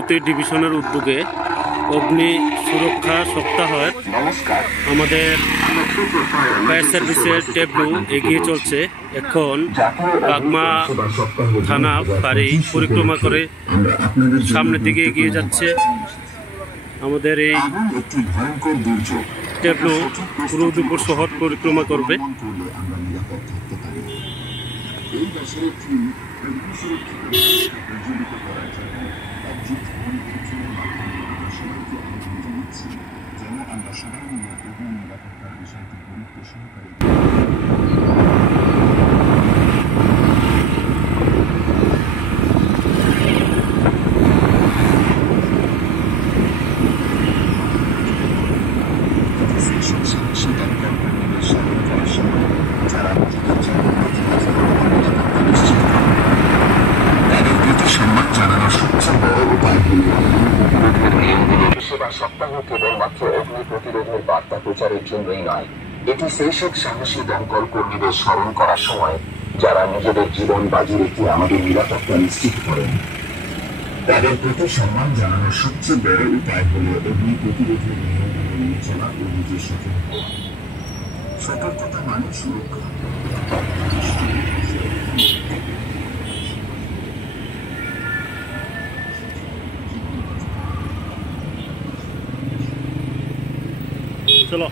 মৈত্রী ডিভিশনের উদ্যোগে অগ্নি সুরক্ষা সপ্তাহের আমাদের ফায়ার সার্ভিসের ট্যাবলু এগিয়ে চলছে। এখন বাগমা থানা পাড়ি পরিক্রমা করে সামনের দিকে এগিয়ে যাচ্ছে। আমাদের এই ট্যাবলু পুরো উদয়পুর শহর পরিক্রমা করবে। সপ্তাহ কেবলমাত্র অগ্নি প্রতিরোধের বার্তা প্রচারের জন্যই নয়, এটি সেই সব সাহসী দমকল কর্মীদের স্মরণ করার সময় যারা নিজেদের জীবন বাজি রেখে আমাদের নিরাপত্তা নিশ্চিত করেন। তাদের প্রতি সম্মান জানানোর সবচেয়ে বড় উপায় হল অগ্নি প্রতিরোধের নিয়মগুলো মেনে চলা ও নিজের সচেতন হওয়া। সতর্কতা মানে সুরক্ষা। চলো।